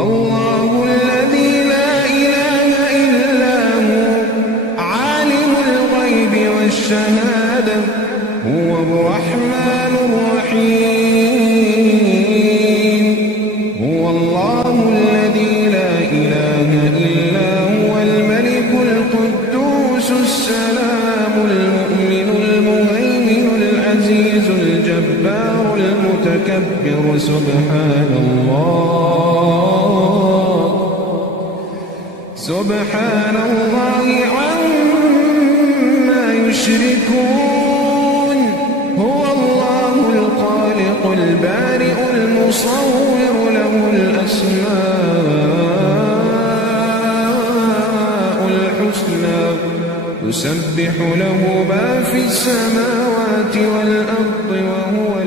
الله الذي لا إله إلا هو عالم الغيب والشهادة هو الرحمن الرحيم هو الله الذي لا إله إلا هو الملك القدوس السلام المؤمن المهيمن العزيز الجبار المتكبر سبحان الله عما يشركون هو الله الخالق البارئ المصور له الأسماء الحسنى يسبح له ما في السماوات والأرض وهو